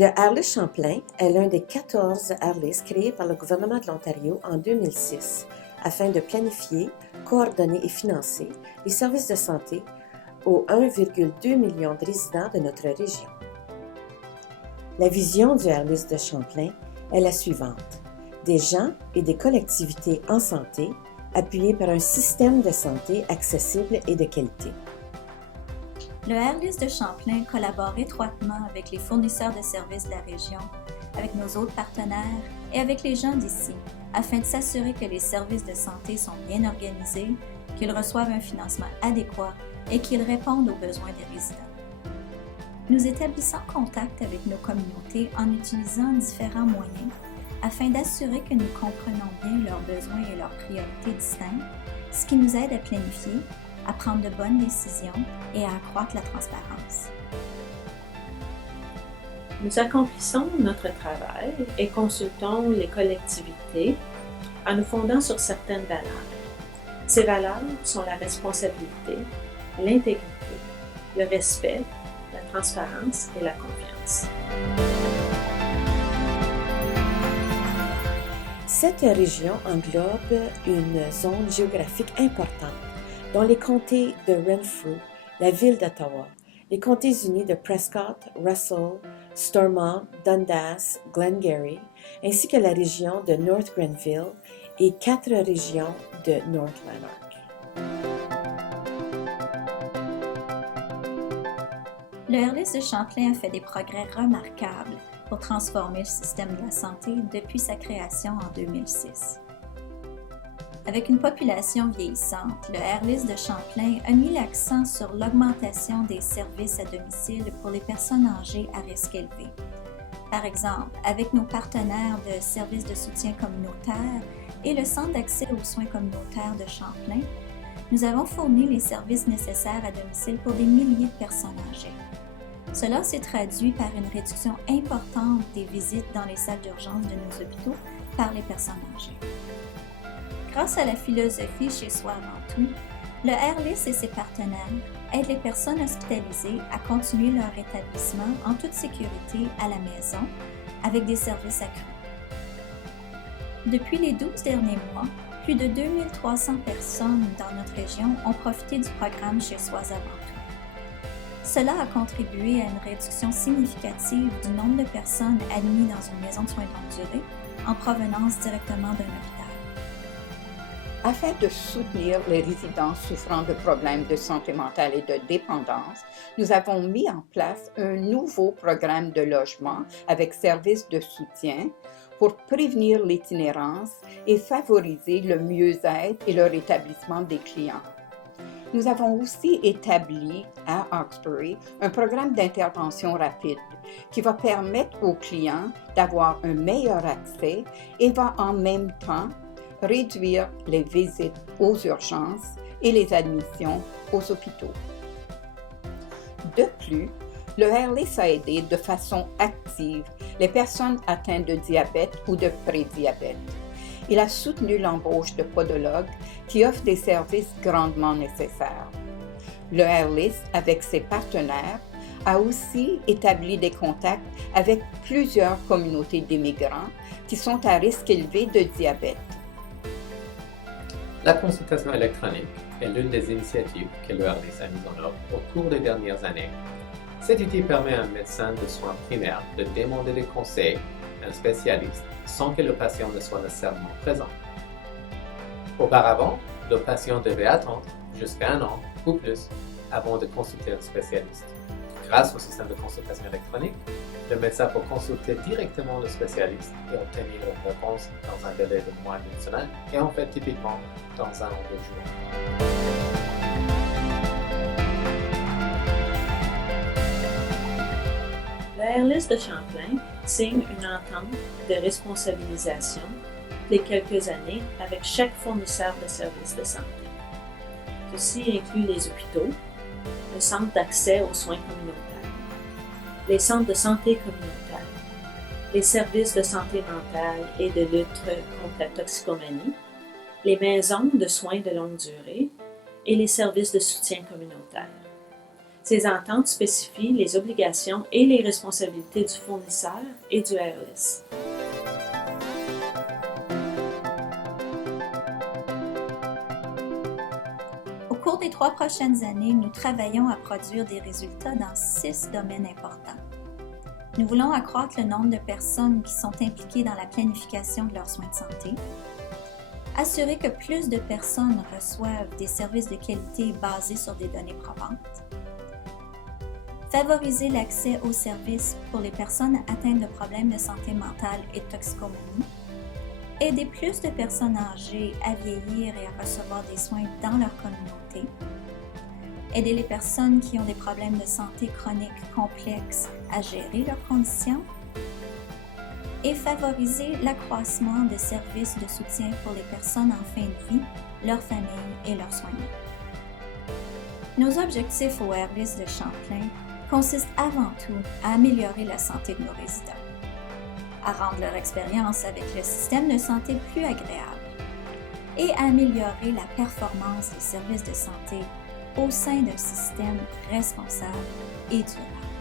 Le Airlist Champlain est l'un des 14 Airlists créés par le gouvernement de l'Ontario en 2006 afin de planifier, coordonner et financer les services de santé aux 1,2 million de résidents de notre région. La vision du Airlist de Champlain est la suivante: des gens et des collectivités en santé appuyés par un système de santé accessible et de qualité. Le Airlist de Champlain collabore étroitement avec les fournisseurs de services de la région, avec nos autres partenaires et avec les gens d'ici, afin de s'assurer que les services de santé sont bien organisés, qu'ils reçoivent un financement adéquat et qu'ils répondent aux besoins des résidents. Nous établissons contact avec nos communautés en utilisant différents moyens afin d'assurer que nous comprenons bien leurs besoins et leurs priorités distinctes, ce qui nous aide à planifier, à prendre de bonnes décisions et à accroître la transparence. Nous accomplissons notre travail et consultons les collectivités en nous fondant sur certaines valeurs. Ces valeurs sont la responsabilité, l'intégrité, le respect, la transparence et la confiance. Cette région englobe une zone géographique importante, dont les comtés de Renfrew, la ville d'Ottawa, les comtés unis de Prescott, Russell, Stormont, Dundas, Glengarry, ainsi que la région de North Grenville et 4 régions de North Lanark. Le Airlist de Champlain a fait des progrès remarquables pour transformer le système de la santé depuis sa création en 2006. Avec une population vieillissante, le Airlist de Champlain a mis l'accent sur l'augmentation des services à domicile pour les personnes âgées à risque élevé. Par exemple, avec nos partenaires de services de soutien communautaire et le Centre d'accès aux soins communautaires de Champlain, nous avons fourni les services nécessaires à domicile pour des milliers de personnes âgées. Cela s'est traduit par une réduction importante des visites dans les salles d'urgence de nos hôpitaux par les personnes âgées. Grâce à la philosophie Chez soi avant tout, le Airlist et ses partenaires aident les personnes hospitalisées à continuer leur établissement en toute sécurité à la maison avec des services accrus. Depuis les 12 derniers mois, plus de 2300 personnes dans notre région ont profité du programme Chez soi avant tout. Cela a contribué à une réduction significative du nombre de personnes admises dans une maison de soins de longue durée en provenance directement d'un hôpital. Afin de soutenir les résidents souffrant de problèmes de santé mentale et de dépendance, nous avons mis en place un nouveau programme de logement avec services de soutien pour prévenir l'itinérance et favoriser le mieux-être et le rétablissement des clients. Nous avons aussi établi à Hawkesbury un programme d'intervention rapide qui va permettre aux clients d'avoir un meilleur accès et va en même temps réduire les visites aux urgences et les admissions aux hôpitaux. De plus, le Airlist a aidé de façon active les personnes atteintes de diabète ou de prédiabète. Il a soutenu l'embauche de podologues qui offrent des services grandement nécessaires. Le Airlist, avec ses partenaires, a aussi établi des contacts avec plusieurs communautés d'immigrants qui sont à risque élevé de diabète. La consultation électronique est l'une des initiatives que le Airlist a mises en œuvre au cours des dernières années. Cet outil permet à un médecin de soins primaires de demander des conseils à un spécialiste sans que le patient ne soit nécessairement présent. Auparavant, le patient devait attendre jusqu'à 1 an ou plus avant de consulter un spécialiste. Grâce au système de consultation électronique, le médecin peut consulter directement le spécialiste et obtenir une réponse dans un délai de moins d'une semaine et en fait typiquement dans 1 ou 2 jours. Le Airlist de Champlain signe une entente de responsabilisation les quelques années avec chaque fournisseur de services de santé. Ceci inclut les hôpitaux, le centre d'accès aux soins communautaires, les centres de santé communautaires, les services de santé mentale et de lutte contre la toxicomanie, les maisons de soins de longue durée et les services de soutien communautaire. Ces ententes spécifient les obligations et les responsabilités du fournisseur et du Airless. Au cours des 3 prochaines années, nous travaillons à produire des résultats dans 6 domaines importants. Nous voulons accroître le nombre de personnes qui sont impliquées dans la planification de leurs soins de santé, assurer que plus de personnes reçoivent des services de qualité basés sur des données probantes, favoriser l'accès aux services pour les personnes atteintes de problèmes de santé mentale et de toxicomanie, aider plus de personnes âgées à vieillir et à recevoir des soins dans leur communauté, aider les personnes qui ont des problèmes de santé chroniques complexes à gérer leurs conditions et favoriser l'accroissement de services de soutien pour les personnes en fin de vie, leurs familles et leurs soignants. Nos objectifs au Airless de Champlain consistent avant tout à améliorer la santé de nos résidents, à rendre leur expérience avec le système de santé plus agréable et à améliorer la performance des services de santé au sein d'un système responsable et durable.